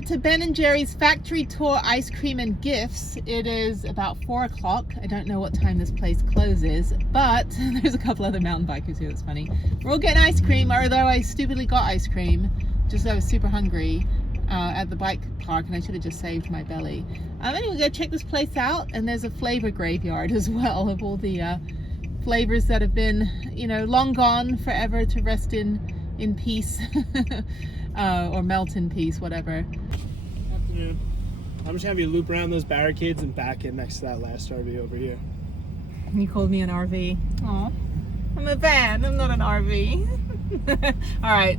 it to Ben & Jerry's Factory Tour Ice Cream and Gifts. It is about 4 o'clock. I don't know what time this place closes, but there's a couple other mountain bikers here. That's funny. We're all getting ice cream, although I stupidly got ice cream just I was super hungry at the bike park, and I should have just saved my belly. Anyway, go check this place out, and there's a flavor graveyard as well of all the flavors that have been, you know, long gone forever to rest in peace. Or melt in peace, whatever. Afternoon. I'm just having you loop around those barricades and back in next to that last RV over here. You called me an RV. Aw. I'm a van, I'm not an RV. Alright.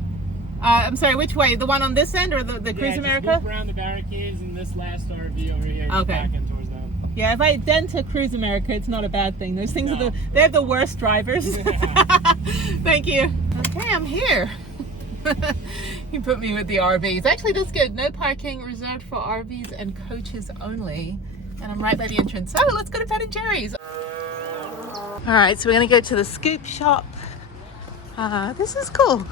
I'm sorry, which way? The one on this end or the Cruise America? Just loop around the barricades and this last RV over here. Okay. Back in towards them. Yeah, if I dent to Cruise America, it's not a bad thing. Those things are they have the worst drivers. Thank you. Okay, I'm here. You put me with the RVs. Actually, that's good. No parking, reserved for RVs and coaches only. And I'm right by the entrance. So let's go to Ben & Jerry's. All right, so we're gonna go to the scoop shop. This is cool.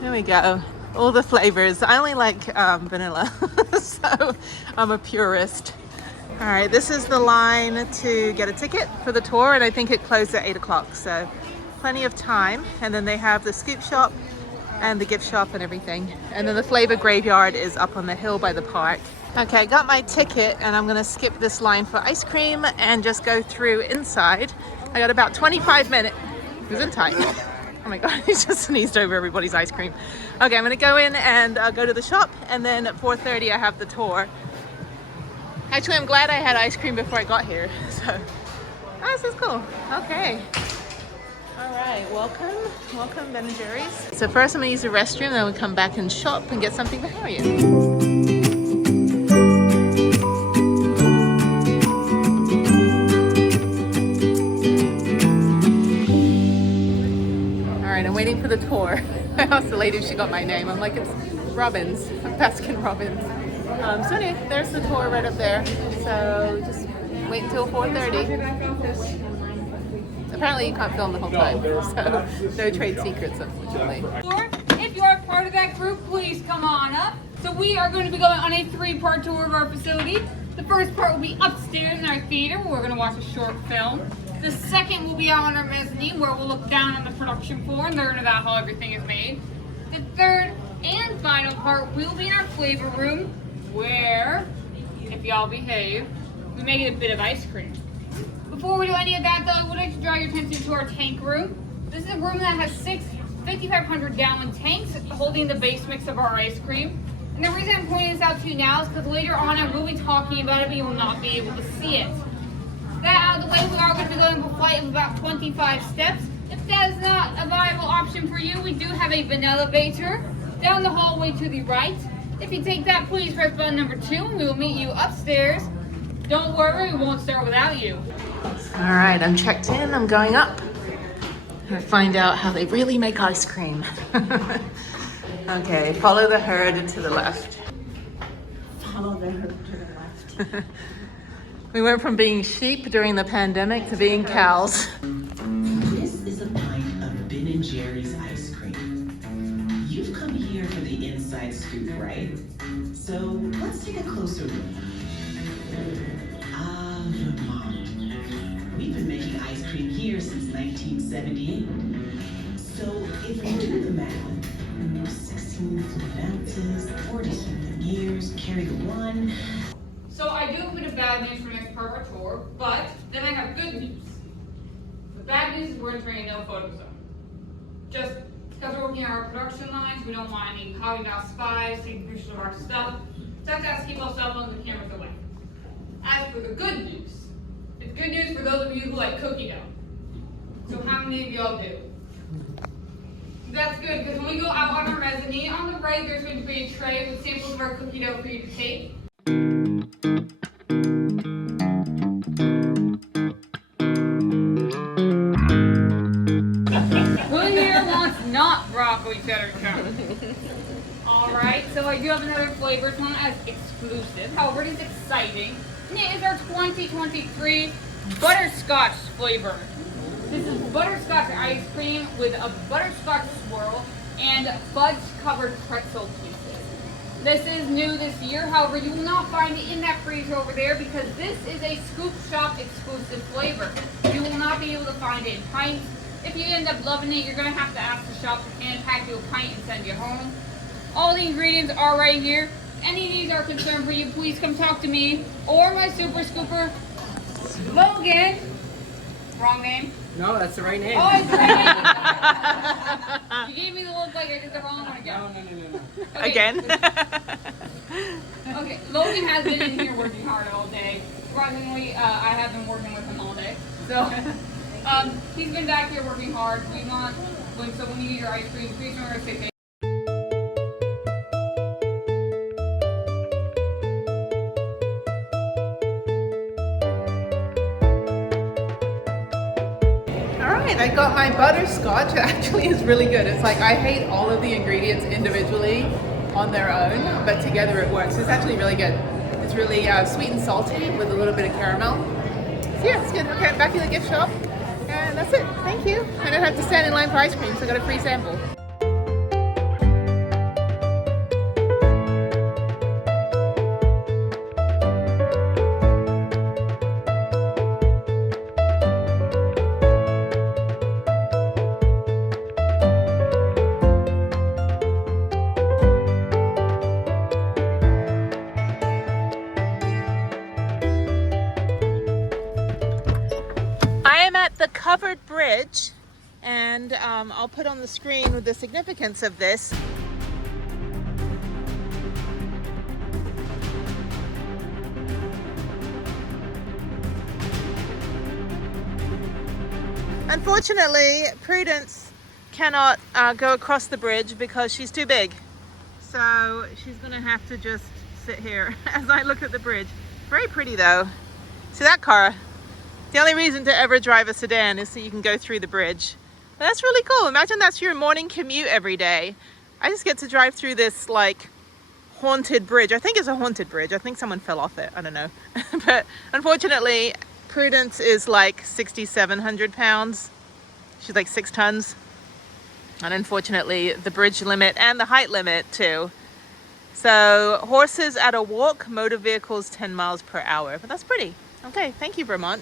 There we go. All the flavors. I only like vanilla, so I'm a purist. All right, this is the line to get a ticket for the tour, and I think it closed at 8 o'clock, so plenty of time. And then they have the scoop shop and the gift shop and everything. And then the flavor graveyard is up on the hill by the park. Okay, I got my ticket and I'm gonna skip this line for ice cream and just go through inside. I got about 25 minutes. It was in time. Oh my God, he just sneezed over everybody's ice cream. Okay, I'm gonna go in and go to the shop, and then at 4:30 I have the tour. Actually, I'm glad I had ice cream before I got here. So, this is cool. Okay. All right, welcome Ben & Jerry's. So first I'm gonna use the restroom, then we'll come back and shop and get something for Harriet. All right, I'm waiting for the tour. I asked the lady if she got my name. I'm like, it's Robbins, Baskin Robbins. So anyway, there's the tour right up there. So just wait until 4:30. Apparently you can't film the whole time, so no trade secrets, unfortunately. Or if you are part of that group, please come on up. So we are going to be going on a 3-part tour of our facility. The first part will be upstairs in our theater, where we're going to watch a short film. The second will be out on our mezzanine, where we'll look down on the production floor and learn about how everything is made. The third and final part will be in our flavor room, where, if y'all behave, we may get a bit of ice cream. Before we do any of that, though, I would like to draw your attention to our tank room. This is a room that has 6 5,500-gallon tanks holding the base mix of our ice cream. And the reason I'm pointing this out to you now is because later on I will be talking about it, but you will not be able to see it. That out of the way, we are going to be going for a flight of about 25 steps. If that is not a viable option for you, we do have a vanilla elevator down the hallway to the right. If you take that, please press button number 2, and we will meet you upstairs. Don't worry, we won't start without you. All right, I'm checked in. I'm going up. I'm gonna find out how they really make ice cream. Okay, follow the herd to the left. Follow the herd to the left. We went from being sheep during the pandemic to being cows. This is a pint of Ben & Jerry's ice cream. You've come here for the inside scoop, right? So let's take a closer look. Vermont. We've been making ice cream here since 1978. So if you do the math, 16 fluid ounces, 47 years, carry the 1. So I do have a bit of bad news for next part of our tour, but then I have good news. The bad news is we're entering a no photo zone. Just because we're working on our production lines, we don't want any polygon spies taking pictures of our stuff. So I have to keep our cell phones and cameras away. As for the good news, it's good news for those of you who like cookie dough. So how many of y'all do? That's good, because when we go out on our mezzanine, on the right there's going to be a tray with samples of our cookie dough for you to take. Who here wants not broccoli cheddar chunk? Alright, so I do have another flavor. It's not as exclusive, however it is exciting. And it is our 2023 butterscotch flavor. This is butterscotch ice cream with a butterscotch swirl and fudge covered pretzel pieces. This is new this year. However, you will not find it in that freezer over there because this is a Scoop Shop exclusive flavor. You will not be able to find it in pints. If you end up loving it, you're going to have to ask the shop to hand pack you a pint and send you home. All the ingredients are right here. Any of these are concerned for you, please come talk to me or my super scooper, Logan. Wrong name? No, that's the right name. Oh, it's the right name. You gave me the look like I did the wrong one again. No. Okay. Again. Okay, Logan has been in here working hard all day. Surprisingly, I have been working with him all day. So, he's been back here working hard. So when you eat your ice cream, please remember to say thank you. Alright, I got my butterscotch. It actually is really good. It's like I hate all of the ingredients individually on their own, but together it works. It's actually really good. It's really sweet and salty with a little bit of caramel. So yeah, it's good. Okay, I'm back in the gift shop. And that's it. Thank you. I don't have to stand in line for ice cream, so I got a free sample. The covered bridge, and I'll put on the screen the significance of this. Unfortunately, Prudence cannot go across the bridge because she's too big, so she's gonna have to just sit here as I look at the bridge. Very pretty though. See that car? The only reason to ever drive a sedan is so you can go through the bridge. But that's really cool. Imagine that's your morning commute every day. I just get to drive through this like haunted bridge. I think it's a haunted bridge. I think someone fell off it. I don't know. But unfortunately, Prudence is like 6,700 pounds. She's like 6 tons. And unfortunately, the bridge limit and the height limit too. So horses at a walk, motor vehicles 10 miles per hour. But that's pretty. Okay, thank you, Vermont.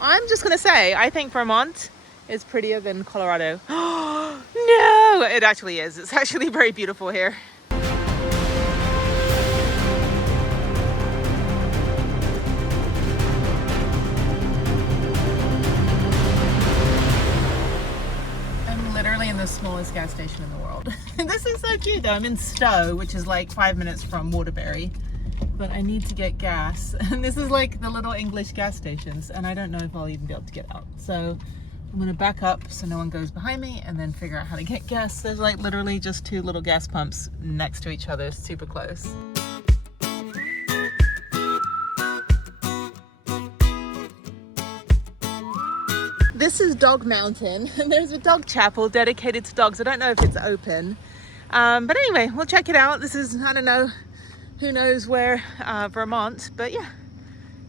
I'm just gonna say, I think Vermont is prettier than Colorado. No, it actually is. It's actually very beautiful here. I'm literally in the smallest gas station in the world. This is so cute though. I'm in Stowe, which is like 5 minutes from Waterbury. But I need to get gas, and this is like the little English gas stations, and I don't know if I'll even be able to get out. So I'm gonna back up so no one goes behind me and then figure out how to get gas. There's like literally just 2 little gas pumps next to each other, super close. This is Dog Mountain, and there's a dog chapel dedicated to dogs. I don't know if it's open, but anyway, we'll check it out. This is, I don't know, who knows where, Vermont, but yeah,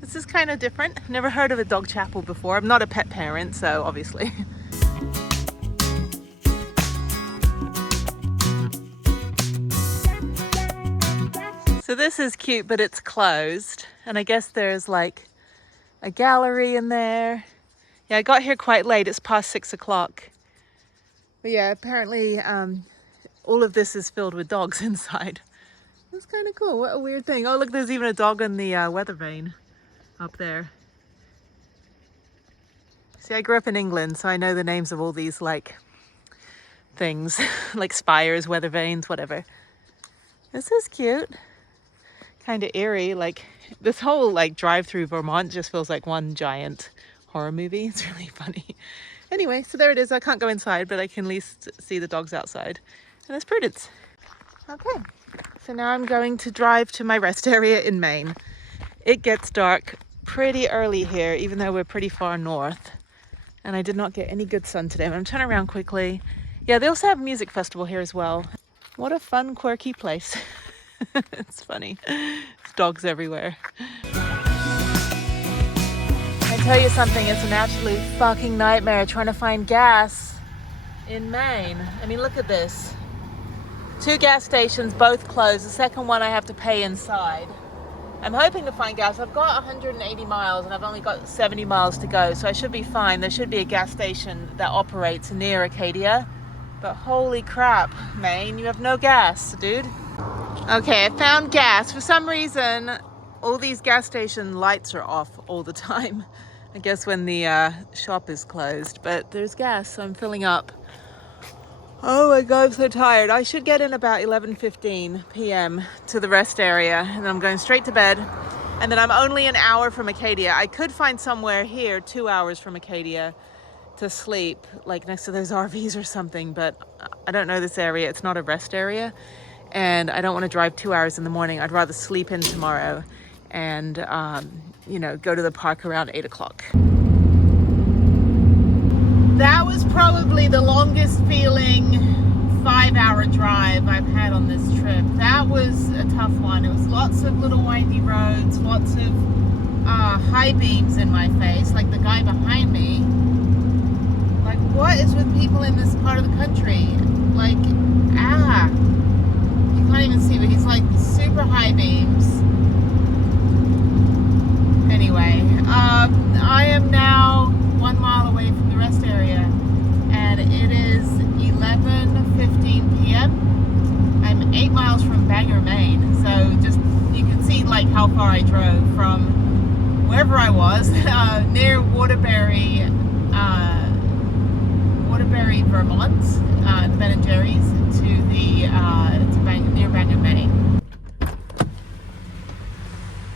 this is kind of different. I've never heard of a dog chapel before. I'm not a pet parent, so obviously. So this is cute, but it's closed. And I guess there's like a gallery in there. Yeah, I got here quite late. It's past 6 o'clock. But yeah, apparently all of this is filled with dogs inside. That's kind of cool. What a weird thing. Oh, look, there's even a dog on the weather vane up there. See, I grew up in England, so I know the names of all these, like, things. Like spires, weather vanes, whatever. This is cute. Kind of eerie. Like, this whole, like, drive through Vermont just feels like one giant horror movie. It's really funny. Anyway, so there it is. I can't go inside, but I can at least see the dogs outside. And it's Prudence. Okay. So now I'm going to drive to my rest area in Maine. It gets dark pretty early here, even though we're pretty far north. And I did not get any good sun today. I'm going to turn around quickly. Yeah, they also have a music festival here as well. What a fun, quirky place. It's funny. There's dogs everywhere. I tell you something, it's an absolute fucking nightmare trying to find gas in Maine. I mean, look at this. 2 gas stations, both closed. The second one I have to pay inside. I'm hoping to find gas. I've got 180 miles and I've only got 70 miles to go, so I should be fine. There should be a gas station that operates near Acadia. But holy crap, Maine, you have no gas, dude. Okay, I found gas. For some reason, all these gas station lights are off all the time. I guess when the shop is closed, but there's gas, so I'm filling up. Oh my God, I'm so tired. I should get in about 11:15 p.m. to the rest area, and I'm going straight to bed. And then I'm only an hour from Acadia. I could find somewhere here 2 hours from Acadia to sleep, like next to those RVs or something, but I don't know this area. It's not a rest area, and I don't want to drive 2 hours in the morning. I'd rather sleep in tomorrow and, you know, go to the park around 8 o'clock. That was probably the longest feeling 5-hour drive I've had on this trip. That was a tough one. It was lots of little windy roads, lots of high beams in my face, like the guy behind me. Like, what is with people in this part of the country? Like, you can't even see, but he's like super high beams. Anyway, I am now 1 mile away from the rest area, and it is 11:15 p.m. I'm 8 miles from Bangor, Maine, so just, you can see like how far I drove from wherever I was, near Waterbury, Vermont, the Ben & Jerry's, to near Bangor, Maine.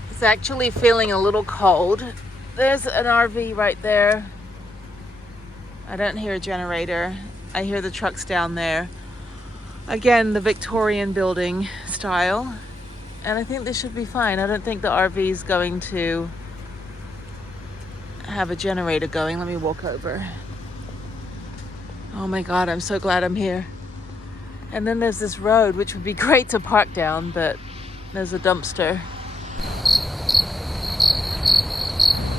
It's actually feeling a little cold. There's an RV right there. I don't hear a generator. I hear the trucks down there. Again, the Victorian building style. And I think this should be fine. I don't think the RV is going to have a generator going. Let me walk over. Oh my God, I'm so glad I'm here. And then there's this road, which would be great to park down, but there's a dumpster.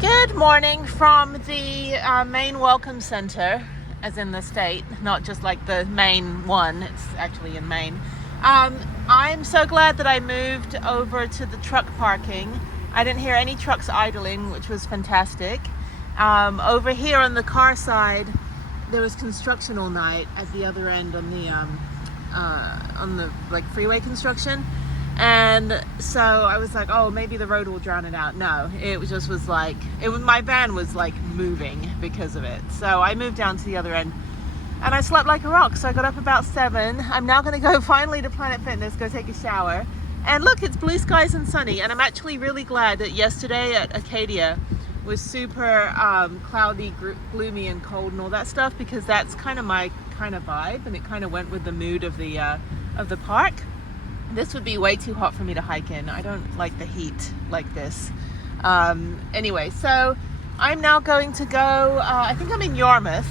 Good morning from the Maine Welcome Center, as in the state, not just like the Maine one, it's actually in Maine. I'm so glad that I moved over to the truck parking. I didn't hear any trucks idling, which was fantastic. Over here on the car side, there was construction all night at the other end on the like freeway construction. And so I was like, oh, maybe the road will drown it out. No, it just was like, my van was like moving because of it. So I moved down to the other end and I slept like a rock. So I got up about 7. I'm now going to go finally to Planet Fitness, go take a shower. And look, it's blue skies and sunny. And I'm actually really glad that yesterday at Acadia was super cloudy, gloomy and cold and all that stuff, because that's kind of my kind of vibe, and it kind of went with the mood of the park. This would be way too hot for me to hike in. I don't like the heat like this. Anyway, so I'm now going to go, I think I'm in Yarmouth,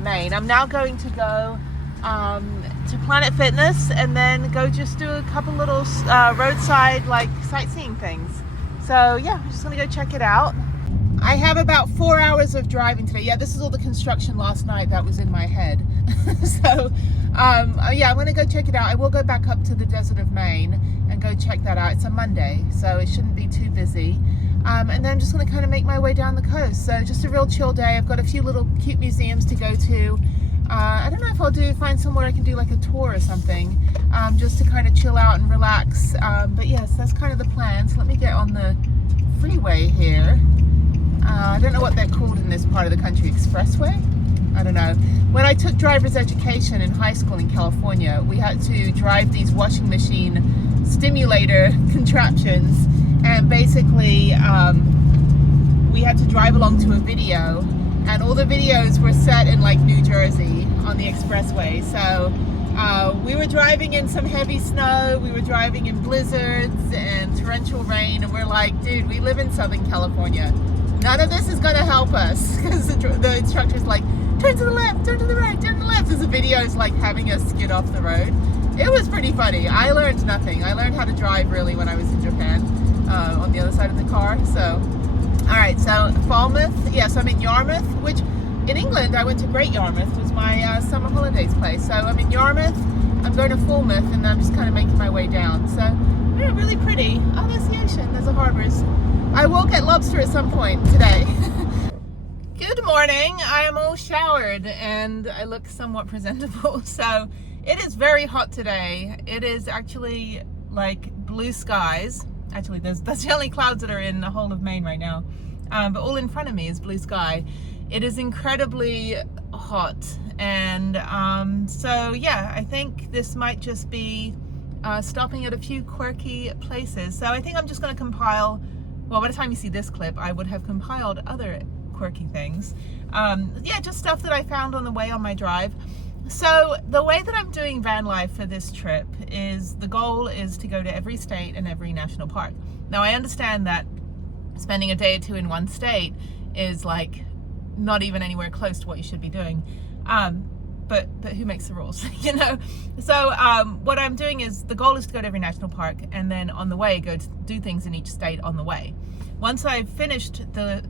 Maine. I'm now going to go to Planet Fitness and then go just do a couple little roadside like sightseeing things. So yeah, I'm just gonna go check it out. I have about 4 hours of driving today. Yeah, this is all the construction last night that was in my head. So yeah, I'm gonna go check it out. I will go back up to the desert of Maine and go check that out. It's a Monday, so it shouldn't be too busy. And then I'm just gonna kind of make my way down the coast. So just a real chill day. I've got a few little cute museums to go to. I don't know if I'll find somewhere I can do like a tour or something, just to kind of chill out and relax. But yes, that's kind of the plan. So let me get on the freeway here. I don't know what they're called in this part of the country. Expressway? I don't know. When I took driver's education in high school in California, we had to drive these washing machine stimulator contraptions, and basically we had to drive along to a video, and all the videos were set in like New Jersey on the expressway. So we were driving in some heavy snow, we were driving in blizzards and torrential rain, and we're like, dude, we live in Southern California. None of this is going to help us, because the instructor's like, turn to the left, turn to the right, turn to the left, as the video is like having us skid off the road. It was pretty funny. I learned nothing. I learned how to drive really when I was in Japan, on the other side of the car. So, all right, so Falmouth, yeah, so I'm in Yarmouth, which in England, I went to Great Yarmouth. It was my summer holidays place. So I'm in Yarmouth, I'm going to Falmouth, and I'm just kind of making my way down. So yeah, really pretty. Oh, there's the ocean, there's the harbors. I will get lobster at some point today. Good morning. I am all showered and I look somewhat presentable. So it is very hot today. It is actually like blue skies. Actually, that's the only clouds that are in the whole of Maine right now. But all in front of me is blue sky. It is incredibly hot. And so yeah, I think this might just be stopping at a few quirky places. So I think I'm just going to compile, well, by the time you see this clip, I would have compiled other quirky things. Yeah, just stuff that I found on the way on my drive. So the way that I'm doing van life for this trip is the goal is to go to every state and every national park. Now I understand that spending a day or two in one state is like not even anywhere close to what you should be doing. But who makes the rules, you know? So what I'm doing is the goal is to go to every national park and then on the way go to do things in each state on the way. Once I've finished the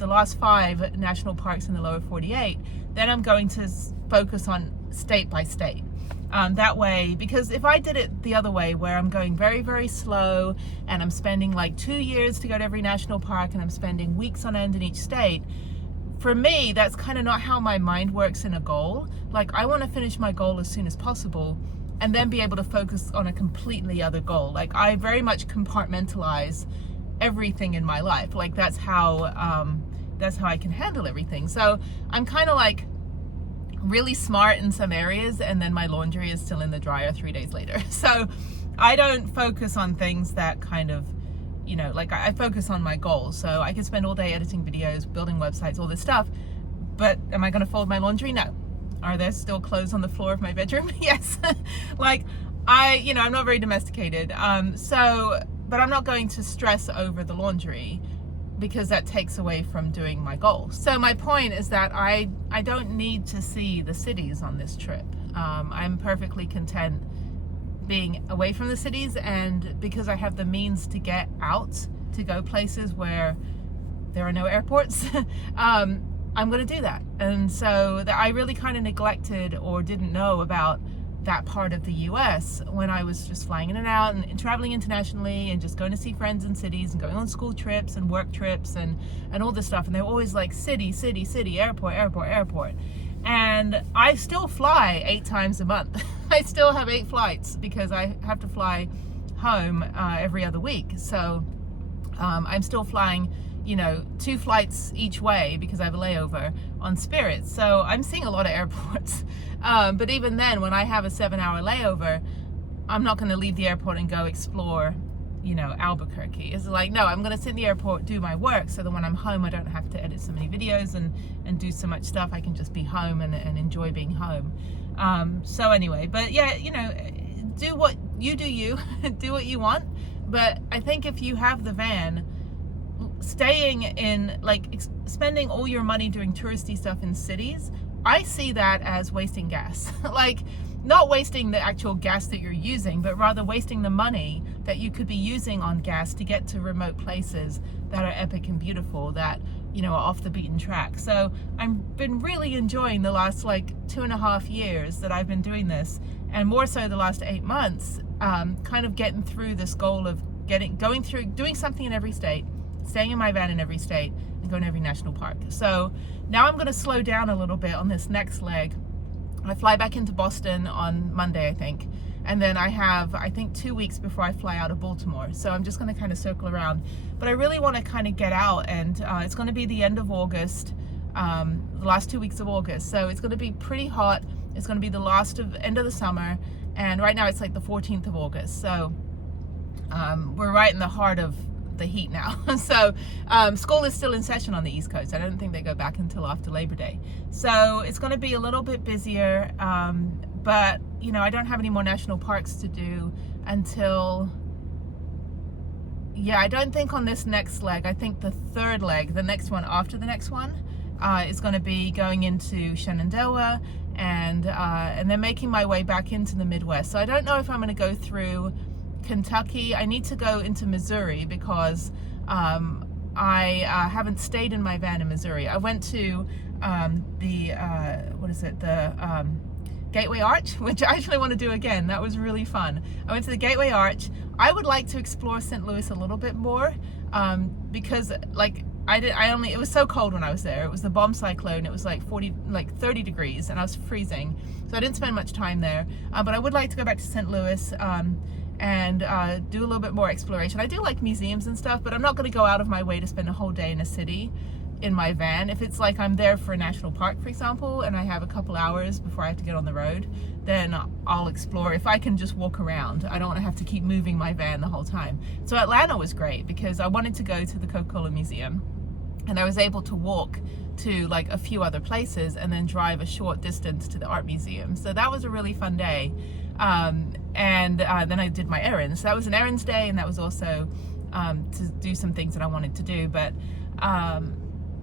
last 5 national parks in the lower 48, then I'm going to focus on state by state. That way, because if I did it the other way, where I'm going very, very slow and I'm spending like 2 years to go to every national park and I'm spending weeks on end in each state, for me, that's kind of not how my mind works in a goal. Like I want to finish my goal as soon as possible and then be able to focus on a completely other goal. Like I very much compartmentalize everything in my life. Like that's how I can handle everything. So I'm kind of like really smart in some areas and then my laundry is still in the dryer 3 days later. So I don't focus on things that kind of, you know, like I focus on my goals. So I can spend all day editing videos, building websites, all this stuff, but am I going to fold my laundry? No. Are there still clothes on the floor of my bedroom? Yes. Like I'm not very domesticated. But I'm not going to stress over the laundry because that takes away from doing my goals. So my point is that I don't need to see the cities on this trip. I'm perfectly content being away from the cities, and because I have the means to get out to go places where there are no airports, I'm going to do that. And so I really kind of neglected or didn't know about that part of the US when I was just flying in and out and traveling internationally and just going to see friends in cities and going on school trips and work trips and all this stuff. And they're always like city, city, city, airport, airport, airport. And I still fly 8 times a month. I still have 8 flights because I have to fly home every other week. So I'm still flying, 2 flights each way because I have a layover on Spirit. So I'm seeing a lot of airports. But even then, when I have a 7-hour layover, I'm not going to leave the airport and go explore, Albuquerque. It's like, no, I'm going to sit in the airport, do my work, so that when I'm home, I don't have to edit so many videos and do so much stuff. I can just be home and enjoy being home. So anyway, but yeah, do what you do, do what you want. But I think if you have the van, staying in, spending all your money doing touristy stuff in cities, I see that as wasting gas. Like, not wasting the actual gas that you're using, but rather wasting the money that you could be using on gas to get to remote places that are epic and beautiful, that, are off the beaten track. So I've been really enjoying the last 2.5 years that I've been doing this, and more so the last 8 months, kind of getting through this goal of doing something in every state, staying in my van in every state, and going to every national park. So now I'm going to slow down a little bit on this next leg. I fly back into Boston on Monday, I think. And then I have, 2 weeks before I fly out of Baltimore. So I'm just going to kind of circle around. But I really want to kind of get out, and it's going to be the end of August, the last 2 weeks of August. So it's going to be pretty hot. It's going to be the end of the summer. And right now it's like the 14th of August. So we're right in the heart of the heat now. So school is still in session on the East Coast. I don't think they go back until after Labor Day. So it's going to be a little bit busier, but I don't have any more national parks to do until, I don't think on this next leg. I think the third leg, the next one after the next one, is going to be going into Shenandoah and then making my way back into the Midwest. So I don't know if I'm going to go through Kentucky. I need to go into Missouri because I haven't stayed in my van in Missouri. I went to what is it, the Gateway Arch, which I actually want to do again. That was really fun. I went to the Gateway Arch. I would like to explore St. Louis a little bit more, because like it was so cold when I was there. It was the bomb cyclone. It was like 30 degrees and I was freezing. So I didn't spend much time there. But I would like to go back to St. Louis and do a little bit more exploration. I do like museums and stuff, but I'm not going to go out of my way to spend a whole day in a city in my van. If it's like I'm there for a national park, for example, and I have a couple hours before I have to get on the road, then I'll explore. If I can just walk around, I don't want to have to keep moving my van the whole time. So Atlanta was great because I wanted to go to the Coca-Cola Museum, and I was able to walk to like a few other places and then drive a short distance to the art museum. So that was a really fun day. And then I did my errands. So that was an errands day, and that was also to do some things that I wanted to do. But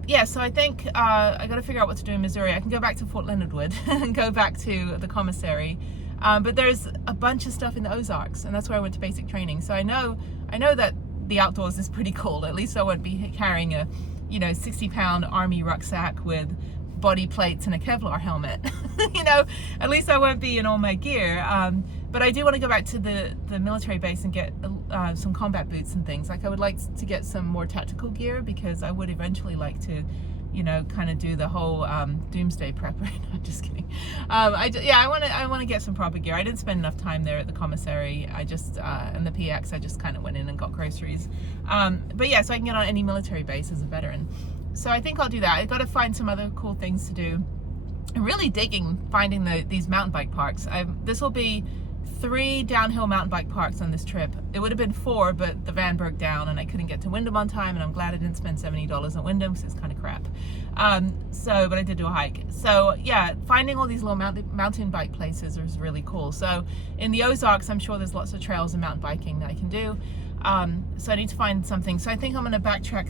yeah, so I think I got to figure out what to do in Missouri. I can go back to Fort Leonard Wood and go back to the commissary. But there's a bunch of stuff in the Ozarks, and that's where I went to basic training. So I know that the outdoors is pretty cool. At least I won't be carrying a 60-pound army rucksack with body plates and a Kevlar helmet. At least I won't be in all my gear. But I do want to go back to the military base and get some combat boots and things. Like I would like to get some more tactical gear, because I would eventually like to, kind of do the whole doomsday prepper. No, I'm just kidding. I want to get some proper gear. I didn't spend enough time there at the commissary. I just and the PX, I just kind of went in and got groceries. But yeah, so I can get on any military base as a veteran. So I think I'll do that. I've got to find some other cool things to do. I'm really digging finding these mountain bike parks. This will be 3 downhill mountain bike parks on this trip. It would have been 4, but the van broke down and I couldn't get to Wyndham on time, and I'm glad I didn't spend $70 on Wyndham because it's kind of crap. But I did do a hike. So yeah, finding all these little mountain bike places is really cool. So in the Ozarks, I'm sure there's lots of trails and mountain biking that I can do. So I need to find something. So I think I'm going to backtrack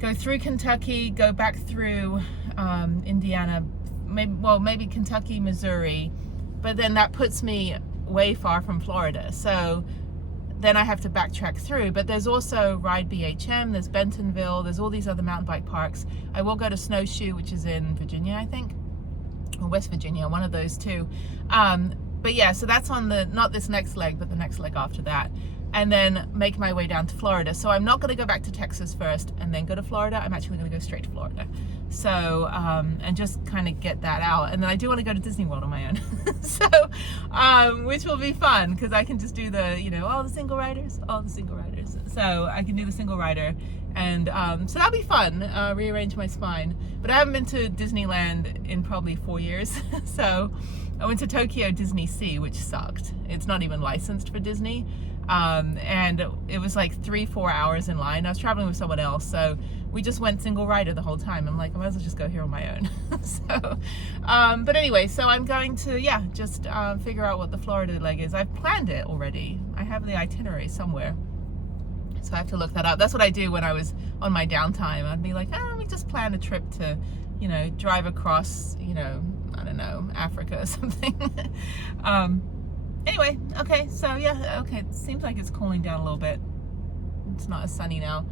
go through Kentucky, go back through Indiana, maybe Kentucky, Missouri, but then that puts me way far from Florida. So then I have to backtrack through. But there's also Ride BHM, there's Bentonville, there's all these other mountain bike parks. I will go to Snowshoe, which is in Virginia, I think, or West Virginia, one of those two. But yeah, so that's on not this next leg, but the next leg after that. And then make my way down to Florida. So I'm not going to go back to Texas first and then go to Florida. I'm actually going to go straight to Florida. So, and just kind of get that out. And then I do want to go to Disney World on my own. So, which will be fun because I can just do all the single riders. So I can do the single rider. And so that'll be fun, rearrange my spine. But I haven't been to Disneyland in probably 4 years. So I went to Tokyo Disney Sea, which sucked. It's not even licensed for Disney. And it was like 3-4 hours in line. I was traveling with someone else, so we just went single rider the whole time. I'm like, I might as well just go here on my own. So, but anyway, so I'm going to, just figure out what the Florida leg is. I've planned it already. I have the itinerary somewhere. So I have to look that up. That's what I do when I was on my downtime. I'd be like, let me just plan a trip to, drive across, I don't know, Africa or something. Anyway, okay, so okay, it seems like it's cooling down a little bit. It's not as sunny now.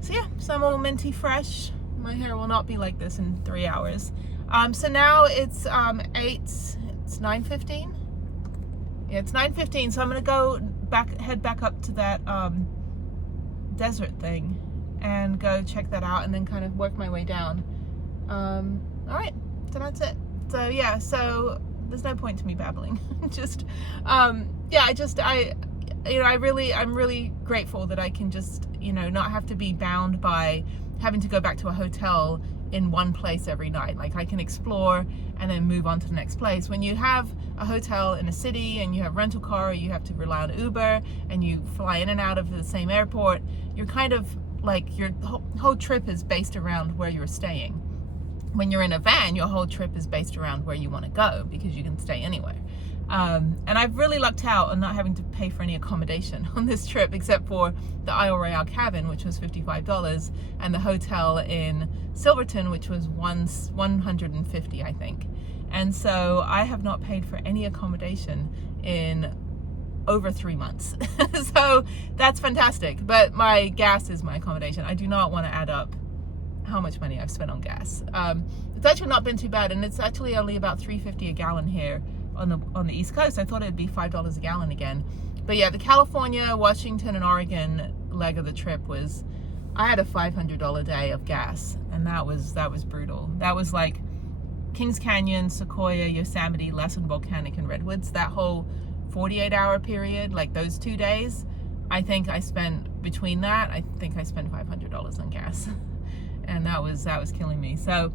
So yeah, so I'm all minty fresh. My hair will not be like this in 3 hours. So now it's 9:15. Yeah, it's 9:15, so I'm gonna head back up to that desert thing and go check that out and then kind of work my way down. All right, so that's it. So yeah, so there's no point to me babbling. I'm really grateful that I can just, not have to be bound by having to go back to a hotel in one place every night. Like I can explore and then move on to the next place. When you have a hotel in a city and you have rental car, or you have to rely on Uber and you fly in and out of the same airport, you're kind of like, your whole trip is based around where you're staying. When you're in a van, your whole trip is based around where you want to go because you can stay anywhere. And I've really lucked out on not having to pay for any accommodation on this trip, except for the Isle Royale cabin, which was $55, and the hotel in Silverton, which was $150, I think. And so I have not paid for any accommodation in over 3 months. So that's fantastic. But my gas is my accommodation. I do not want to add up how much money I've spent on gas. It's actually not been too bad, and it's actually only about $3.50 a gallon here on the East Coast. I thought it'd be $5 a gallon again. But yeah, the California, Washington, and Oregon leg of the trip was, I had a $500 day of gas, and that was brutal. That was like Kings Canyon, Sequoia, Yosemite, Lassen Volcanic, and Redwoods. That whole 48-hour period, like those 2 days, I think I spent between that. I think I spent $500 on gas, and that was killing me. So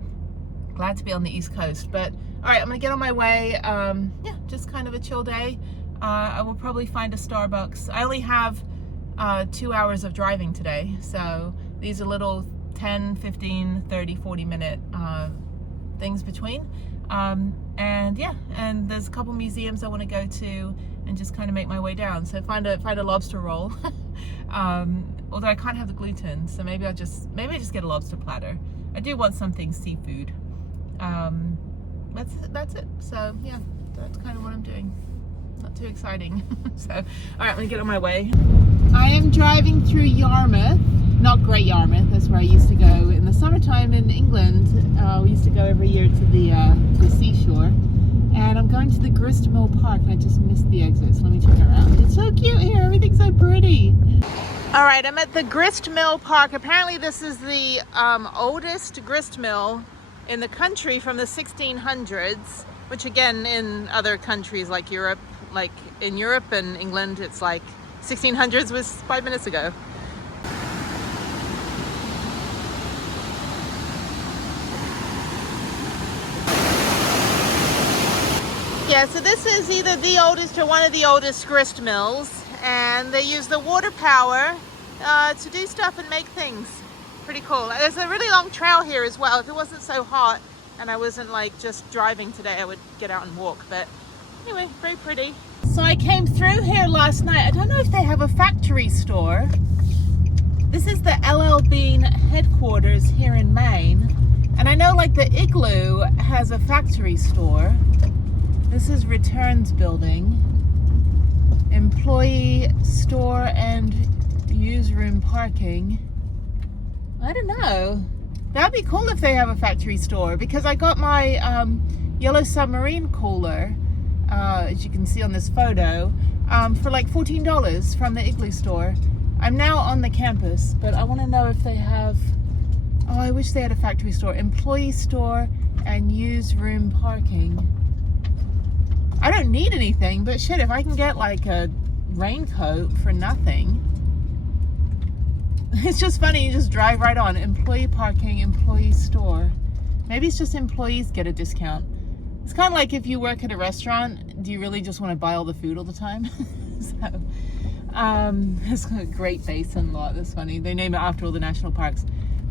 glad to be on the East Coast. But all right, I'm gonna get on my way. Yeah, just kind of a chill day. I will probably find a Starbucks. I only have 2 hours of driving today, so these are little 10, 15, 30, 40 minute things between. And yeah, and there's a couple museums I want to go to and just kind of make my way down. So find a lobster roll. Although I can't have the gluten, so maybe I just get a lobster platter. I do want something seafood. That's it. So yeah, that's kind of what I'm doing. Not too exciting. So, all right, I'm gonna get on my way. I am driving through Yarmouth. Not Great Yarmouth, that's where I used to go in the summertime in England. We used to go every year to the seashore. And I'm going to the Gristmill Park, and I just missed the exit, so let me check it around. It's so cute here, everything's so pretty. All right, I'm at the Gristmill Park. Apparently this is the oldest gristmill in the country from the 1600s, which again, in other countries like Europe, like in Europe and England, it's like 1600s was 5 minutes ago. Yeah, so this is either the oldest or one of the oldest grist mills, and they use the water power to do stuff and make things. Pretty cool. There's a really long trail here as well. If it wasn't so hot and I wasn't like just driving today, I would get out and walk. But anyway, very pretty. So I came through here last night. I don't know if they have a factory store. This is the LL Bean headquarters here in Maine. And I know like the Igloo has a factory store. This is Returns Building. Employee store and use room parking. I don't know. That'd be cool if they have a factory store, because I got my yellow submarine cooler, as you can see on this photo, for like $14 from the Igloo store. I'm now on the campus, but I want to know if they have, oh, I wish they had a factory store. Employee store and use room parking. I don't need anything, but shit, if I can get like a raincoat for nothing. It's just funny, you just drive right on. Employee parking, employee store. Maybe it's just employees get a discount. It's kind of like if you work at a restaurant, do you really just want to buy all the food all the time? So, it's a Great Basin lot. That's funny. They name it after all the national parks.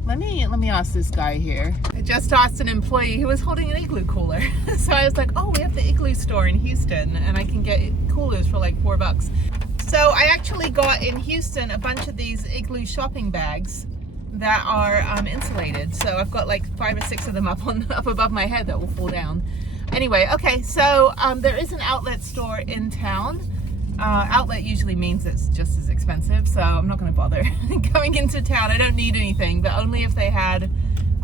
Let me ask this guy here. I just asked an employee who was holding an Igloo cooler. So I was like, oh, we have the Igloo store in Houston, and I can get coolers for like $4. So I actually got in Houston a bunch of these Igloo shopping bags that are insulated. So I've got like 5 or 6 of them up above my head that will fall down. Anyway, okay, so there is an outlet store in town. Outlet usually means it's just as expensive, so I'm not going to bother going into town. I don't need anything, but only if they had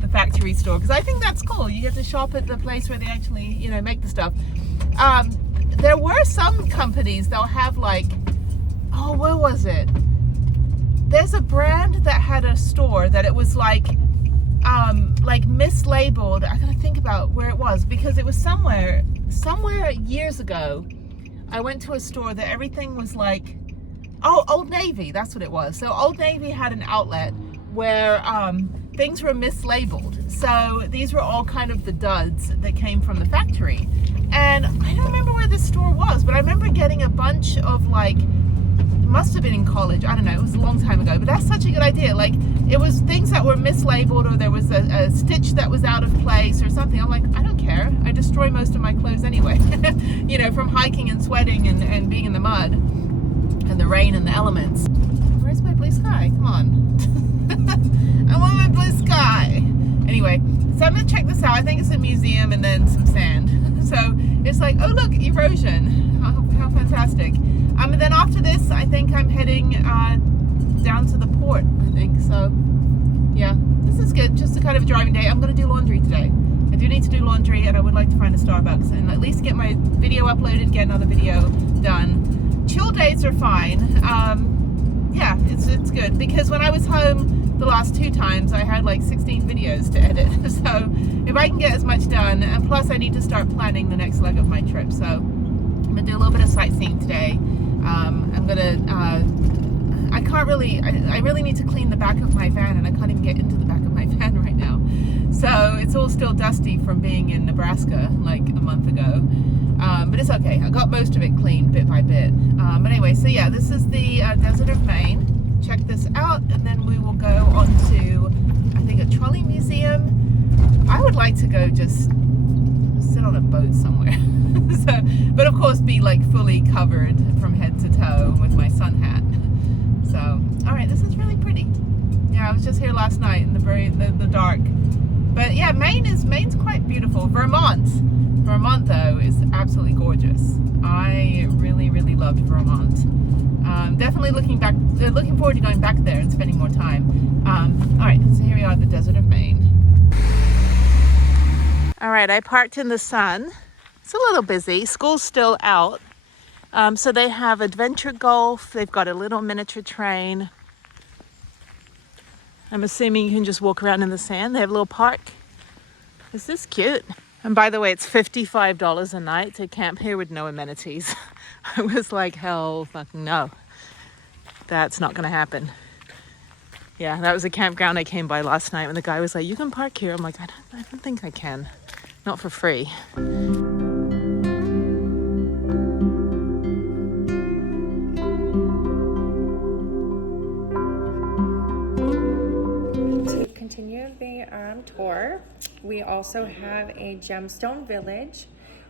the factory store, because I think that's cool. You get to shop at the place where they actually, you know, make the stuff. There were some companies, they'll have like, oh, where was it? There's a brand that had a store that it was like mislabeled. I gotta think about where it was, because it was somewhere years ago. I went to a store that everything was like, oh, Old Navy, that's what it was. So Old Navy had an outlet where things were mislabeled. So these were all kind of the duds that came from the factory. And I don't remember where this store was, but I remember getting a bunch of like, must have been in college, I don't know, it was a long time ago, but that's such a good idea. Like, it was things that were mislabeled, or there was a stitch that was out of place or something. I'm like, I don't care, I destroy most of my clothes anyway. You know, from hiking and sweating and being in the mud and the rain and the elements. Where's my blue sky? Come on. I want my blue sky. Anyway, so I'm gonna check this out. I think it's a museum and then some sand. So it's like, oh look, erosion. How fantastic. And then after I think I'm heading down to the port, I think. So, yeah, this is good. Just a kind of a driving day. I'm going to do laundry today. I do need to do laundry, and I would like to find a Starbucks and at least get my video uploaded, get another video done. Chill days are fine. Yeah, it's good, because when I was home the last 2 times, I had like 16 videos to edit. So if I can get as much done, and plus I need to start planning the next leg of my trip. So I'm gonna do a little bit of sightseeing today. I'm gonna, I really need to clean the back of my van, and I can't even get into the back of my van right now. So it's all still dusty from being in Nebraska like a month ago. But it's okay. I got most of it cleaned bit by bit. But anyway, so yeah, this is the desert of Maine. Check this out, and then we will go on to, I think, a trolley museum. I would like to go just sit on a boat somewhere. So, but of course be like fully covered from head to toe with my sun hat. So, all right, this is really pretty. Yeah, I was just here last night in the dark. But yeah, Maine's quite beautiful. Vermont though is absolutely gorgeous. I really loved Vermont. Definitely looking forward to going back there and spending more time. All right, so here we are at the desert of Maine. All right, I parked in the sun. It's a little busy. School's still out. So they have adventure golf. They've got a little miniature train. I'm assuming you can just walk around in the sand. They have a little park. This is cute. And by the way, it's $55 a night to camp here with no amenities. I was like, hell fucking no. That's not gonna happen. Yeah, that was a campground I came by last night when the guy was like, you can park here. I'm like, I don't think I can. Not for free. To continue the tour, we also have a gemstone village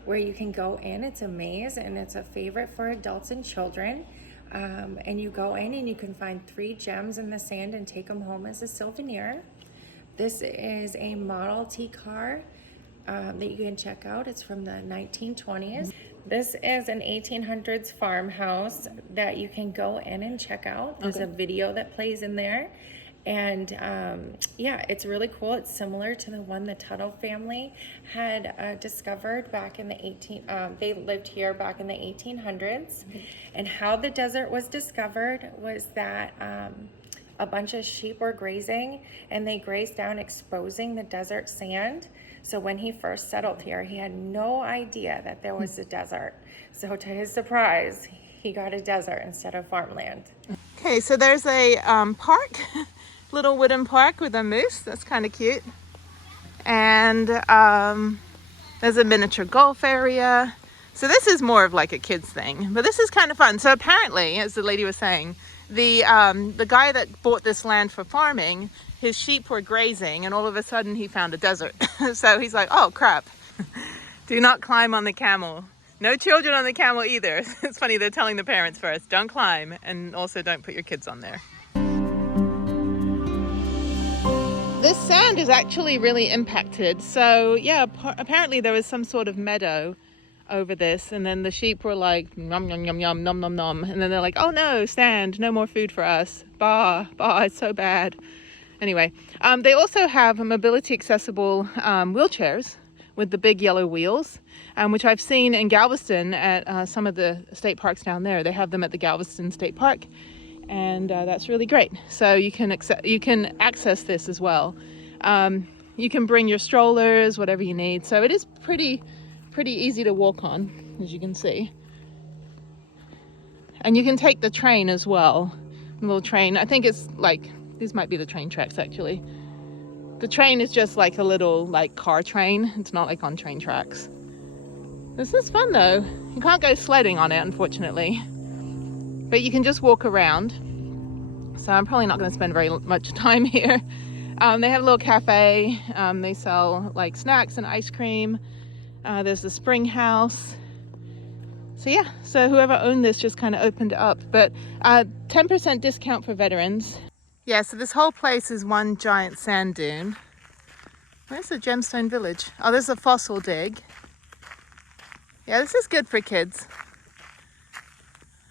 where you can go in. It's a maze, and it's a favorite for adults and children. And you go in and you can find 3 gems in the sand and take them home as a souvenir. This is a Model T car that you can check out. It's from the 1920s. This is an 1800s farmhouse that you can go in and check out. There's a video that plays in there. And yeah, it's really cool. It's similar to the one the Tuttle family had discovered back in the they lived here back in the 1800s. And how the desert was discovered was that a bunch of sheep were grazing, and they grazed down, exposing the desert sand. So when he first settled here, he had no idea that there was a desert. So to his surprise, he got a desert instead of farmland. Okay, so there's a park. Little wooden park with a moose. That's kind of cute. And there's a miniature golf area. So this is more of like a kid's thing, but this is kind of fun. So apparently, as the lady was saying, the guy that bought this land for farming, his sheep were grazing, and all of a sudden he found a desert. So he's like, oh crap, do not climb on the camel. No children on the camel either. It's funny, they're telling the parents first, don't climb, and also don't put your kids on there. This sand is actually really impacted. So yeah, apparently there was some sort of meadow over this, and then the sheep were like nom nom nom nom nom nom nom, and then they're like, oh no, sand, no more food for us, bah, it's so bad. Anyway, they also have mobility accessible wheelchairs with the big yellow wheels, which I've seen in Galveston at some of the state parks down there. They have them at the Galveston State Park. And that's really great. So you can access this as well. You can bring your strollers, whatever you need. So it is pretty easy to walk on, as you can see. And you can take the train as well. A little train. I think it's like, these might be the train tracks actually. The train is just like a little like car train. It's not like on train tracks. This is fun though. You can't go sledding on it, unfortunately. But you can just walk around. So I'm probably not going to spend very much time here. They have a little cafe. They sell like snacks and ice cream. There's the spring house. So yeah, so whoever owned this just kind of opened it up. But 10% discount for veterans. Yeah, so this whole place is one giant sand dune. Where's the gemstone village? Oh, there's a fossil dig. Yeah, this is good for kids.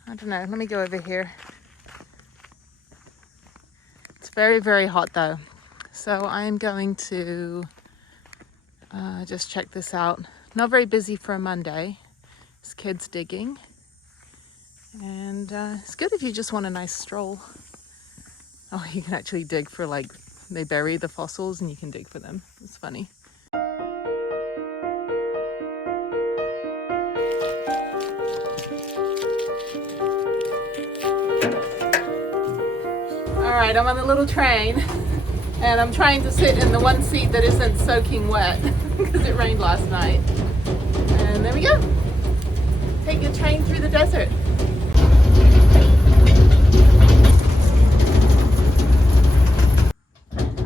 I don't know, let me go over here. It's very hot though. So I'm going to just check this out. Not very busy for a Monday. There's kids digging. And it's good if you just want a nice stroll. Oh, you can actually dig for, like, they bury the fossils and you can dig for them. It's funny. All right, I'm on the little train and I'm trying to sit in the one seat that isn't soaking wet because it rained last night. And there we go. Take the train through the desert.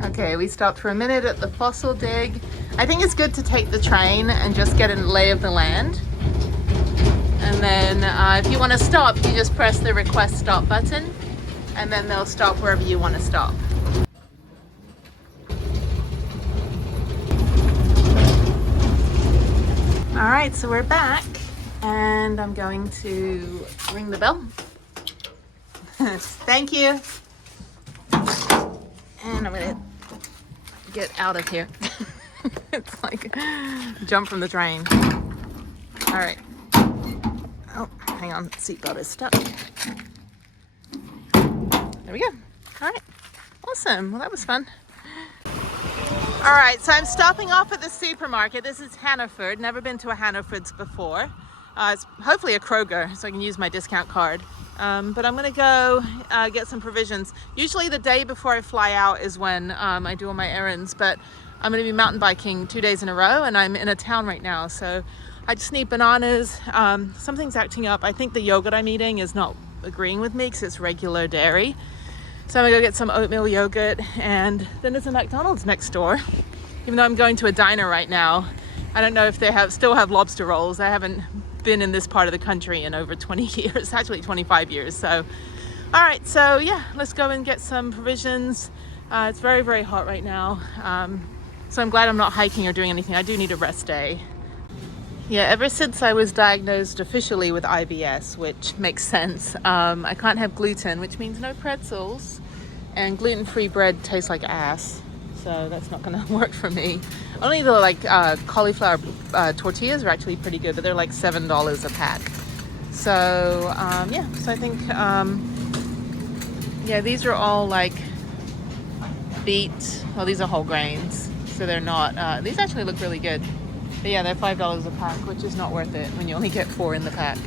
Okay, we stopped for a minute at the fossil dig. I think it's good to take the train and just get a lay of the land. And then if you want to stop, you just press the request stop button and then they'll stop wherever you want to stop. All right, so we're back and I'm going to ring the bell. Thank you. And I'm gonna get out of here. It's like jump from the train. All right. Oh, hang on, seatbelt is stuck. There we go. All right, awesome. Well, that was fun. All right, so I'm stopping off at the supermarket. This is Hannaford. Never been to a Hannaford's before. It's hopefully a Kroger, so I can use my discount card. But I'm gonna go get some provisions. Usually the day before I fly out is when I do all my errands, but I'm gonna be mountain biking 2 days in a row and I'm in a town right now. So I just need bananas. Something's acting up. I think the yogurt I'm eating is not agreeing with me because it's regular dairy. So I'm gonna go get some oatmeal yogurt, and then there's a McDonald's next door. Even though I'm going to a diner right now, I don't know if they still have lobster rolls. I haven't been in this part of the country in over 20 years, actually 25 years. So, all right, so yeah, let's go and get some provisions. It's very, very hot right now. So I'm glad I'm not hiking or doing anything. I do need a rest day. Yeah, ever since I was diagnosed officially with IBS, which makes sense, I can't have gluten, which means no pretzels, and gluten-free bread tastes like ass, so that's not gonna work for me. Only the cauliflower tortillas are actually pretty good, but they're like $7 a pack. So yeah, so I think yeah, these are all like beet. Well, these are whole grains, so they're not. These actually look really good. But yeah, they're $5 a pack, which is not worth it when you only get 4 in the pack.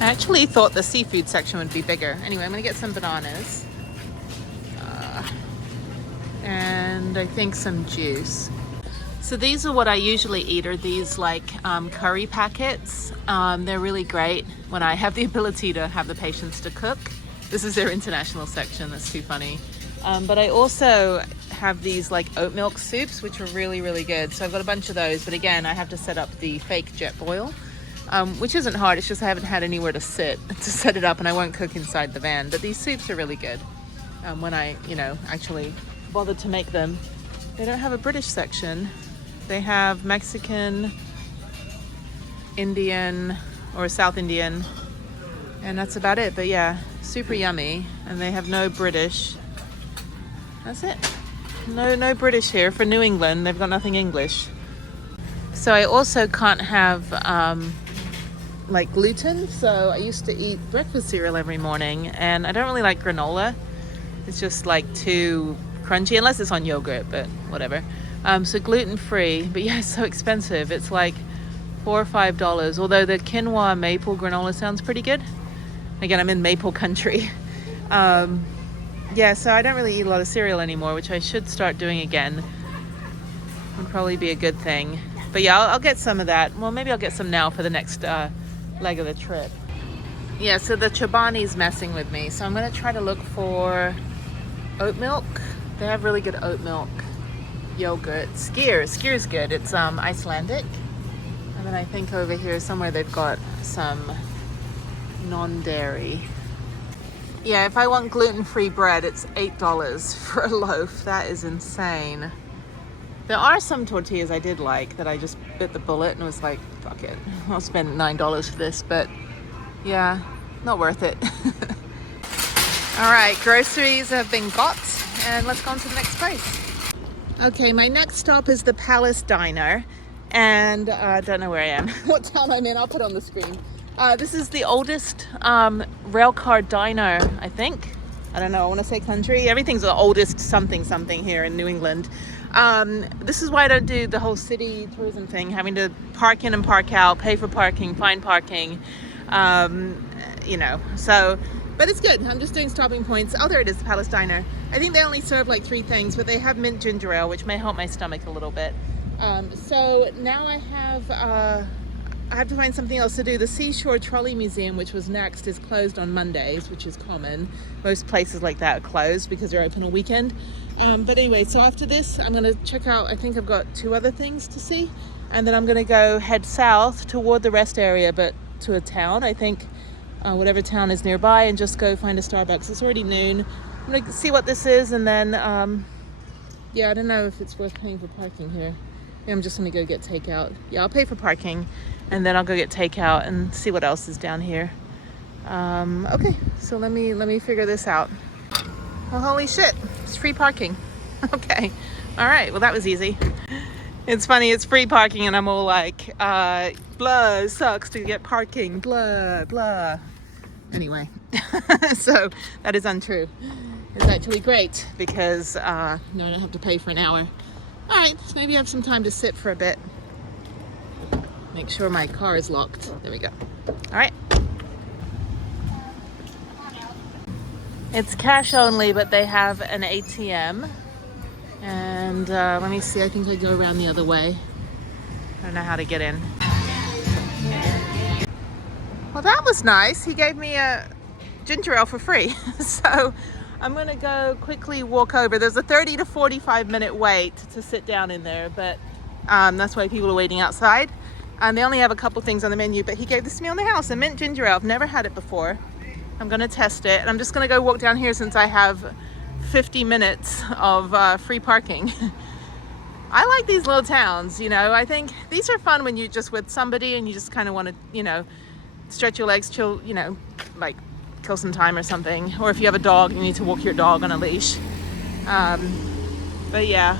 I actually thought the seafood section would be bigger. Anyway, I'm gonna get some bananas. And I think some juice. So these are what I usually eat, are these like curry packets. They're really great when I have the ability to have the patience to cook. This is their international section, that's too funny. But I also have these like oat milk soups, which are really, really good. So I've got a bunch of those, but again, I have to set up the fake jet boil, which isn't hard. It's just I haven't had anywhere to sit to set it up, and I won't cook inside the van. But these soups are really good when I, actually bothered to make them. They don't have a British section. They have Mexican, Indian, or South Indian, and that's about it. But yeah, super yummy. And they have no British. That's it. No British here. For New England, they've got nothing English. So I also can't have like gluten. So I used to eat breakfast cereal every morning, and I don't really like granola. It's just like too crunchy, unless it's on yogurt, but whatever. So gluten-free, but yeah, it's so expensive. It's like $4 or $5, although the quinoa maple granola sounds pretty good. Again, I'm in maple country. Yeah, so I don't really eat a lot of cereal anymore, which I should start doing again. Would probably be a good thing. But yeah, I'll get some of that. Well, maybe I'll get some now for the next leg of the trip. Yeah, so the Chobani's messing with me. So I'm going to try to look for oat milk. They have really good oat milk yogurt. Skier's good. It's Icelandic. And then I think over here somewhere they've got some non-dairy. Yeah, if I want gluten-free bread, it's $8 for a loaf. That is insane. There are some tortillas I did like that I just bit the bullet and was like, fuck it, I'll spend $9 for this, but yeah, not worth it. All right, groceries have been got, and let's go on to the next place. Okay, my next stop is the Palace Diner, and I don't know where I am. What town I'm in, I'll put on the screen. This is the oldest railcar diner, I think. I don't know, I want to say country. Everything's the oldest something here in New England. This is why I don't do the whole city tourism thing, having to park in and park out, pay for parking, find parking, you know, so, but it's good. I'm just doing stopping points. Oh, there it is, the Palace Diner. I think they only serve like 3 things, but they have mint ginger ale, which may help my stomach a little bit. So now I have to find something else to do. The Seashore Trolley Museum, which was next, is closed on Mondays, which is common. Most places like that are closed because they're open on weekend. But anyway, so after this, I'm going to check out, I think I've got 2 other things to see. And then I'm going to go head south toward the rest area, but to a town, I think, whatever town is nearby, and just go find a Starbucks. It's already noon. I'm going to see what this is, and then, yeah, I don't know if it's worth paying for parking here. Yeah, I'm just going to go get takeout. Yeah, I'll pay for parking, and then I'll go get takeout and see what else is down here. Okay, so let me figure this out. Oh, holy shit, it's free parking. Okay, all right, well that was easy. It's funny, it's free parking and I'm all like, blah, it sucks to get parking, blah, blah. Anyway, so that is untrue. It's actually great because no, I don't have to pay for an hour. All right, so maybe I have some time to sit for a bit. Make sure my car is locked. There we go. All right. It's cash only, but they have an ATM. And let me see, I think I go around the other way. I don't know how to get in. Well, that was nice. He gave me a ginger ale for free. So I'm gonna go quickly walk over. There's a 30 to 45 minute wait to sit down in there, but that's why people are waiting outside. They only have a couple things on the menu, but he gave this to me on the house, a mint ginger ale. I've never had it before. I'm gonna test it, and I'm just gonna go walk down here since I have 50 minutes of free parking. I like these little towns, you know. I think these are fun when you're just with somebody and you just kind of want to, you know, stretch your legs, chill, you know, like kill some time or something. Or if you have a dog, you need to walk your dog on a leash. But yeah,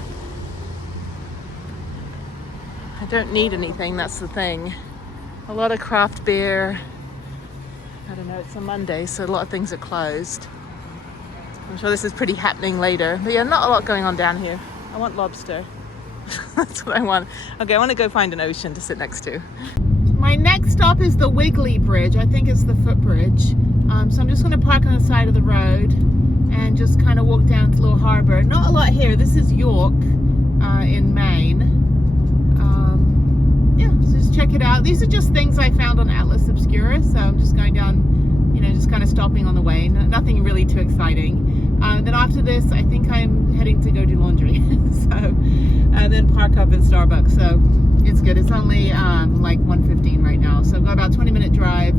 I don't need anything, that's the thing. A lot of craft beer. I don't know, it's a Monday, so a lot of things are closed. I'm sure this is pretty happening later. But yeah, not a lot going on down here. I want lobster. That's what I want. Okay, I want to go find an ocean to sit next to. My next stop is the Wiggly Bridge. I think it's the footbridge. So I'm just going to park on the side of the road and just kind of walk down to the little harbor. Not a lot here. This is York in Maine. Yeah, so just check it out. These are just things I found on Atlas Obscura. So I'm just going down, you know, just kind of stopping on the way. Nothing really too exciting. Then after this, I think I'm heading to go do laundry. So, and then park up at Starbucks. So it's good. It's only like 1:15 right now. So I've got about a 20-minute drive.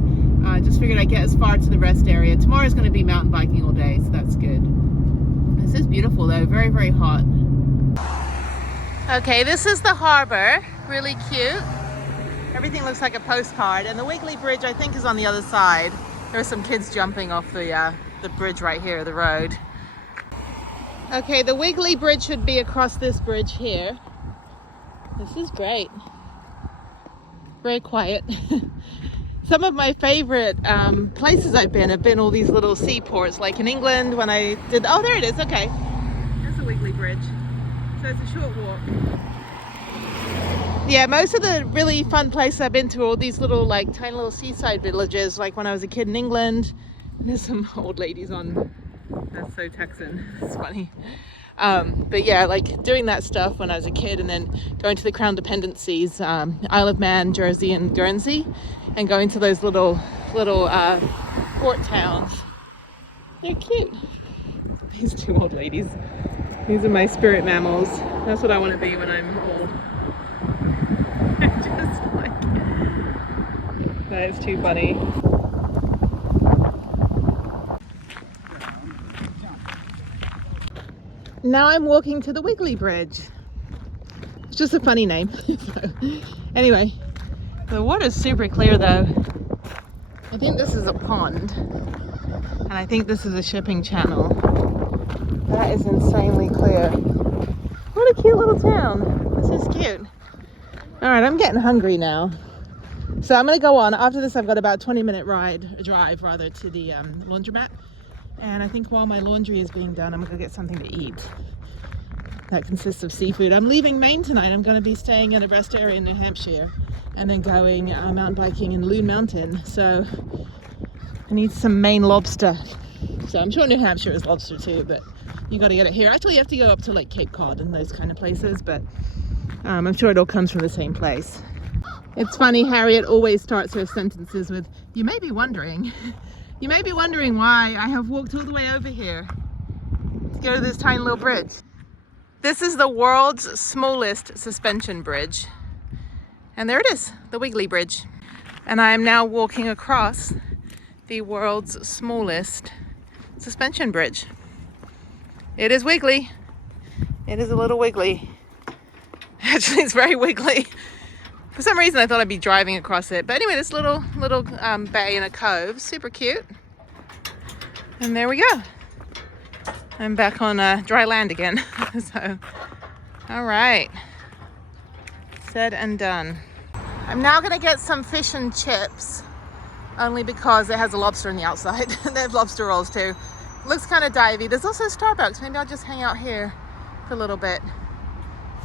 Just figured I'd get as far to the rest area. Tomorrow's going to be mountain biking all day, so that's good. This is beautiful though. Very, very hot. Okay, this is the harbor. Really cute. Everything looks like a postcard. And the Wiggly Bridge, I think, is on the other side. There are some kids jumping off the bridge right here, the road. Okay, the Wiggly Bridge should be across this bridge here. This is great. Very quiet. Some of my favorite places I've been have been all these little seaports, like in England when I did, oh, there it is, okay. There's the Wiggly Bridge. So it's a short walk. Yeah, most of the really fun places I've been to are all these little, like, tiny little seaside villages, like when I was a kid in England. There's some old ladies on, that's so Texan, it's funny. But yeah, like doing that stuff when I was a kid, and then going to the Crown Dependencies, Isle of Man, Jersey, and Guernsey, and going to those little port towns. They're cute. These 2 old ladies. These are my spirit mammals. That's what I want to be when I'm old. Just like, that is too funny. Now I'm walking to the Wiggly Bridge. It's just a funny name. So, anyway, the water's super clear though. I think this is a pond, and I think this is a shipping channel. That is insanely clear. What a cute little town. This is cute. All right, I'm getting hungry now. So I'm gonna go on. After this, I've got about a 20-minute drive to the laundromat. And I think while my laundry is being done, I'm gonna get something to eat. That consists of seafood. I'm leaving Maine tonight. I'm gonna be staying in a rest area in New Hampshire and then going mountain biking in Loon Mountain. So I need some Maine lobster. So I'm sure New Hampshire is lobster too, but you got to get it here. Actually, you have to go up to like Cape Cod and those kind of places, but I'm sure it all comes from the same place. It's funny, Harriet always starts her sentences with, "You may be wondering, you may be wondering why I have walked all the way over here to go to this tiny little bridge." This is the world's smallest suspension bridge. And there it is, the Wiggly Bridge. And I am now walking across the world's smallest suspension bridge. It is wiggly. It is a little wiggly. Actually, it's very wiggly. For some reason, I thought I'd be driving across it. But anyway, this little bay in a cove, super cute. And there we go. I'm back on dry land again. So, all right. Said and done. I'm now gonna get some fish and chips, only because it has a lobster on the outside. They have lobster rolls too. Looks kind of divey. There's also Starbucks. Maybe I'll just hang out here for a little bit.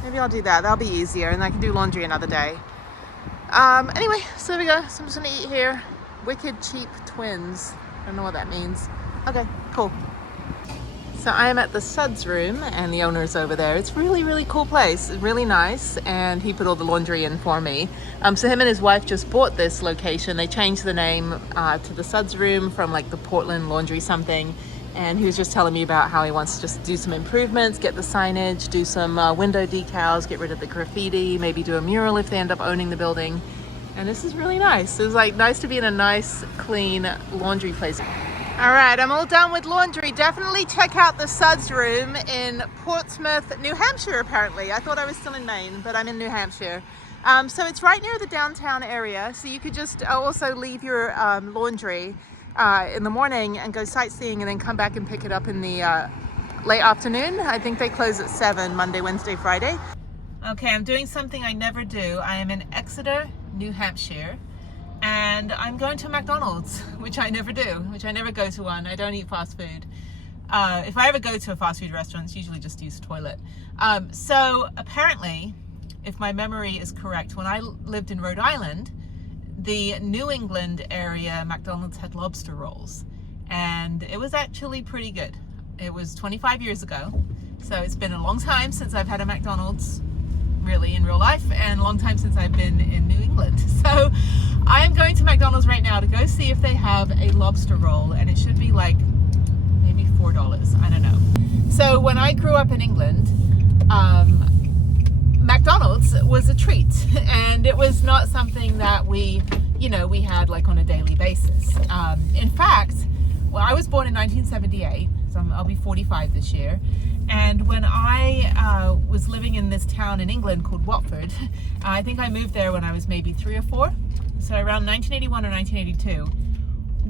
Maybe I'll do that. That'll be easier, and I can do laundry another day. Anyway, so there we go. So I'm just gonna eat here. Wicked Cheap Twins. I don't know what that means. Okay, cool. So I am at the Suds room, and the owner's over there. It's really, really cool place. It's really nice, and he put all the laundry in for me. So him and his wife just bought this location. They changed the name to the Suds room from like the Portland Laundry something. And he was just telling me about how he wants to just do some improvements, get the signage, do some window decals, get rid of the graffiti, maybe do a mural if they end up owning the building. And this is really nice. It was like nice to be in a nice, clean laundry place. All right, I'm all done with laundry. Definitely check out the Suds room in Portsmouth, New Hampshire, apparently. I thought I was still in Maine, but I'm in New Hampshire. So it's right near the downtown area. So you could just also leave your laundry in the morning and go sightseeing and then come back and pick it up in the late afternoon. I think they close at 7, Monday, Wednesday, Friday. Okay, I'm doing something I never do. I am in Exeter, New Hampshire. And I'm going to McDonald's, which I never do, which I never go to one. I don't eat fast food. If I ever go to a fast food restaurant, it's usually just use the toilet. So apparently, if my memory is correct, when I lived in Rhode Island, the New England area McDonald's had lobster rolls. And it was actually pretty good. It was 25 years ago. So it's been a long time since I've had a McDonald's really in real life, and a long time since I've been in New England. So I am going to McDonald's right now to go see if they have a lobster roll, and it should be like maybe $4. I don't know. So when I grew up in England, McDonald's was a treat, and it was not something that we had like on a daily basis. In fact, well, I was born in 1978, so I'll be 45 this year. And when I was living in this town in England called Watford, I think I moved there when I was maybe 3 or 4. So around 1981 or 1982,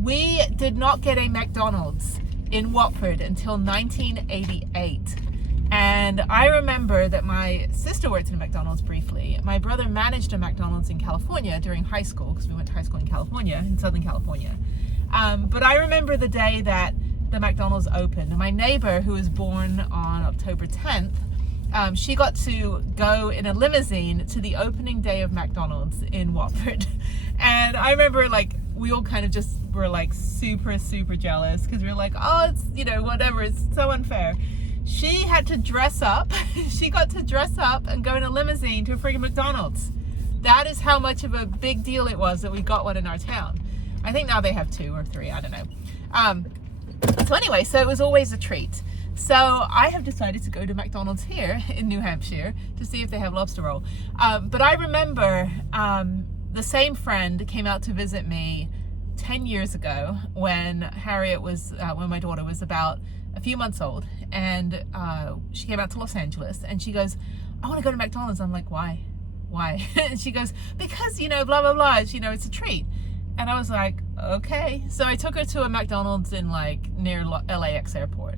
we did not get a McDonald's in Watford until 1988. And I remember that my sister worked in a McDonald's briefly. My brother managed a McDonald's in California during high school, because we went to high school in California, in Southern California. But I remember the day that the McDonald's opened. And my neighbor, who was born on October 10th, she got to go in a limousine to the opening day of McDonald's in Watford. And I remember like we all kind of just were like super, super jealous, because we were like, oh, it's, whatever, it's so unfair. She had to dress up. She got to dress up and go in a limousine to a friggin' McDonald's. That is how much of a big deal it was that we got one in our town. I think now they have 2 or 3, I don't know. So anyway, so it was always a treat. So I have decided to go to McDonald's here in New Hampshire to see if they have lobster roll. But I remember the same friend came out to visit me 10 years ago when Harriet was, when my daughter was about a few months old. And she came out to Los Angeles and she goes, I want to go to McDonald's. I'm like, why? Why? And she goes, because, blah, blah, blah, it's a treat. And I was like, okay. So I took her to a McDonald's in near LAX airport.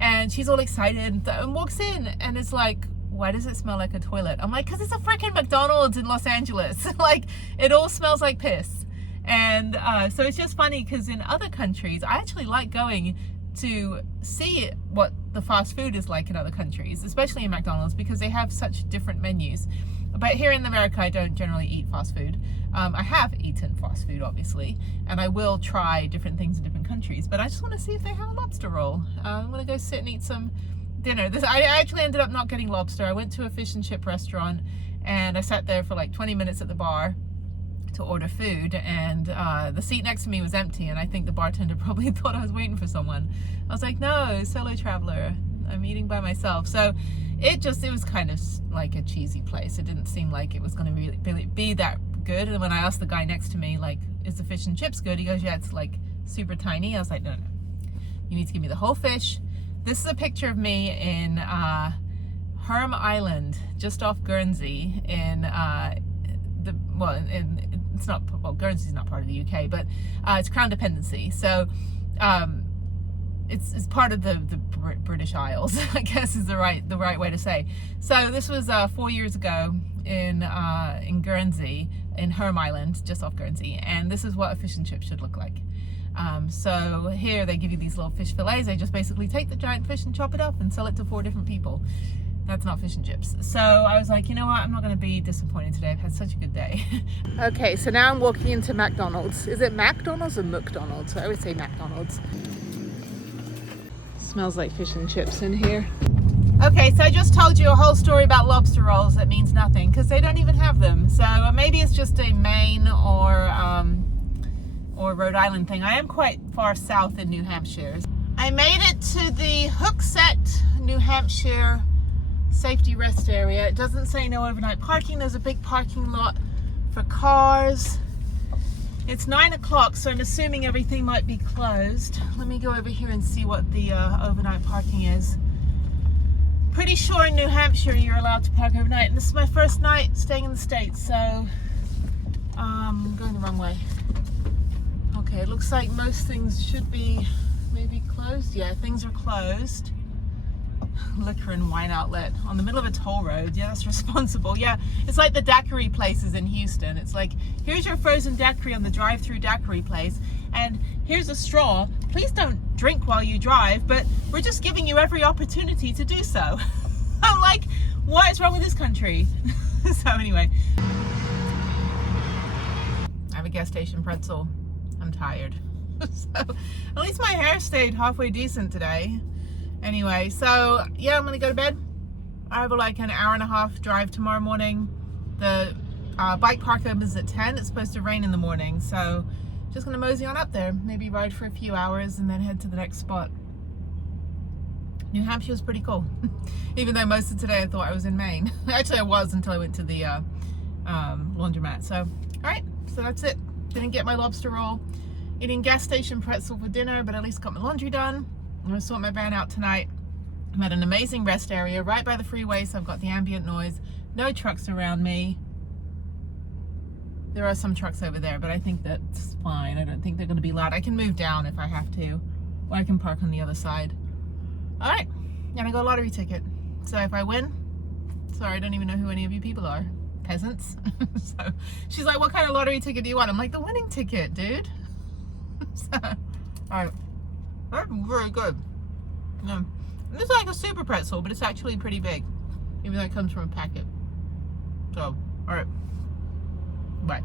And she's all excited and walks in and it's like, why does it smell like a toilet? I'm like, because it's a freaking McDonald's in Los Angeles. Like, it all smells like piss. And so it's just funny because in other countries, I actually like going to see what the fast food is like in other countries, especially in McDonald's, because they have such different menus. But here in America, I don't generally eat fast food. I have eaten fast food, obviously, and I will try different things in different countries, but I just want to see if they have a lobster roll. I'm going to go sit and eat some dinner. I actually ended up not getting lobster. I went to a fish and chip restaurant, and I sat there for like 20 minutes at the bar to order food, and the seat next to me was empty, and I think the bartender probably thought I was waiting for someone. I was like, no, solo traveler, I'm eating by myself. So it was kind of like a cheesy place. It didn't seem like it was going to really be that good. And when I asked the guy next to me, like, is the fish and chips good? He goes, yeah, it's like super tiny. I was like, no, you need to give me the whole fish. This is a picture of me in Herm Island, just off Guernsey, Guernsey's not part of the UK, but it's Crown Dependency. So it's part of the British Isles, I guess is the right way to say. So this was 4 years ago in Guernsey, in Herm Island, just off Guernsey, and this is what a fish and chip should look like. So here they give you these little fish fillets. They just basically take the giant fish and chop it up and sell it to 4 different people. That's not fish and chips. So I was like, you know what? I'm not going to be disappointed today. I've had such a good day. Okay, so now I'm walking into McDonald's. Is it McDonald's or McDonald's? I would say McDonald's. Smells like fish and chips in here. Okay, so I just told you a whole story about lobster rolls that means nothing because they don't even have them. So maybe it's just a Maine or Rhode Island thing. I am quite far south in New Hampshire. I made it to the Hooksett, New Hampshire safety rest area. It doesn't say no overnight parking. There's a big parking lot for cars. It's 9 o'clock, so I'm assuming everything might be closed. Let me go over here and see what the overnight parking is. Pretty sure in New Hampshire you're allowed to park overnight, and this is my first night staying in the States, so I'm going the wrong way. Okay, it looks like most things should be maybe closed. Yeah, things are closed. Liquor and wine outlet on the middle of a toll road. Yeah, that's responsible. Yeah, it's like the daiquiri places in Houston. It's like, here's your frozen daiquiri on the drive-through daiquiri place, and here's a straw. Please don't drink while you drive, but we're just giving you every opportunity to do so. I'm like, what is wrong with this country? So anyway, I have a gas station pretzel. I'm tired. So at least my hair stayed halfway decent today. Anyway, so yeah, I'm gonna go to bed. I have like an hour-and-a-half drive tomorrow morning. The bike park opens at 10. It's supposed to rain in the morning, so just gonna mosey on up there, maybe ride for a few hours and then head to the next spot. New Hampshire is pretty cool. Even though most of today I thought I was in Maine. Actually I was until I went to the laundromat. So alright, so that's it. Didn't get my lobster roll. Eating gas station pretzel for dinner, but at least got my laundry done. I'm gonna sort my van out tonight. I'm at an amazing rest area right by the freeway, so I've got the ambient noise. No trucks around me. There are some trucks over there, but I think that's fine. I don't think they're gonna be loud. I can move down if I have to, or I can park on the other side. All right, and I got a lottery ticket. So if I win, sorry, I don't even know who any of you people are. Peasants. So she's like, what kind of lottery ticket do you want? I'm like, the winning ticket, dude. So, all right. That's very good. Yeah. It's like a super pretzel, but it's actually pretty big, even though it comes from a packet. So, all right. Bye.